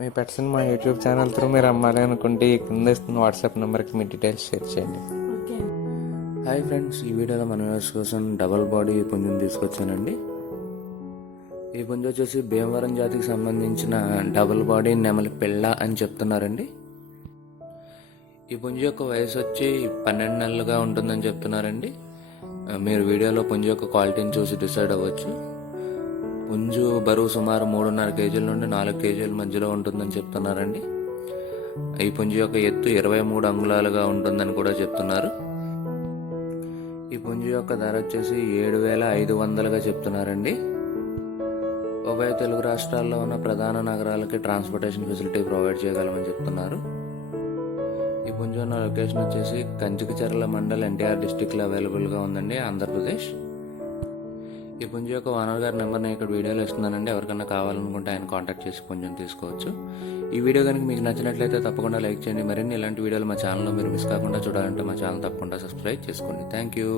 మీ పెట్స్ని మా YouTube channel through మీరు అమ్మాలి అనుకుంటే కింద ఇస్తున్న వాట్సాప్ నెంబర్కి మీ డీటెయిల్స్ షేర్ చేయండి. హాయ్ ఫ్రెండ్స్, ఈ వీడియోలో మన వ్యూవర్స్ కోసం డబల్ బాడీ పుంజుని తీసుకొచ్చానండి. ఈ పుంజు వచ్చేసి భీమవరం జాతికి సంబంధించిన డబుల్ బాడీ నెమలి పిల్ల అని చెప్తున్నారండి. ఈ పుంజు యొక్క వయసు వచ్చి 12 నెలలుగా ఉంటుందని చెప్తున్నారండి. మీరు వీడియోలో పుంజు యొక్క క్వాలిటీని చూసి డిసైడ్ అవ్వచ్చు. పుంజు బరువు సుమారు 3.5 కేజీల నుండి 4 కేజీల మధ్యలో ఉంటుందని చెప్తున్నారండి. ఈ పుంజు యొక్క ఎత్తు 23 అంగుళాలుగా ఉంటుందని కూడా చెప్తున్నారు. ఈ పుంజు యొక్క ధర వచ్చేసి 7,500గా చెప్తున్నారండి. ఉభయ తెలుగు రాష్ట్రాల్లో ఉన్న ప్రధాన నగరాలకి ట్రాన్స్పోర్టేషన్ ఫెసిలిటీ ప్రొవైడ్ చేయగలమని చెప్తున్నారు. ఈ పుంజు ఉన్న లొకేషన్ వచ్చేసి కంచికచర్ల మండల్ ఎన్టీఆర్ డిస్టిక్లో అవైలబుల్గా ఉందండి, ఆంధ్రప్రదేశ్. ఈ పుంజు యొక్క ఓనర్ గారి నెంబర్ నేను ఇక్కడ వీడియోలో ఇస్తున్నానండి. ఎవరికైనా కావాలనుకుంటే ఆయన కాంటాక్ట్ చేసి పుంజుని తీసుకోవచ్చు. ఈ వీడియో కనుక మీకు నచ్చినట్లయితే తప్పకుండా లైక్ చేయండి. మరిన్ని ఇలాంటి వీడియోలు మా ఛానల్లో మీరు మిస్ కాకుండా చూడాలంటే మా ఛానల్ తప్పకుండా సబ్స్క్రైబ్ చేసుకోండి. Thank you.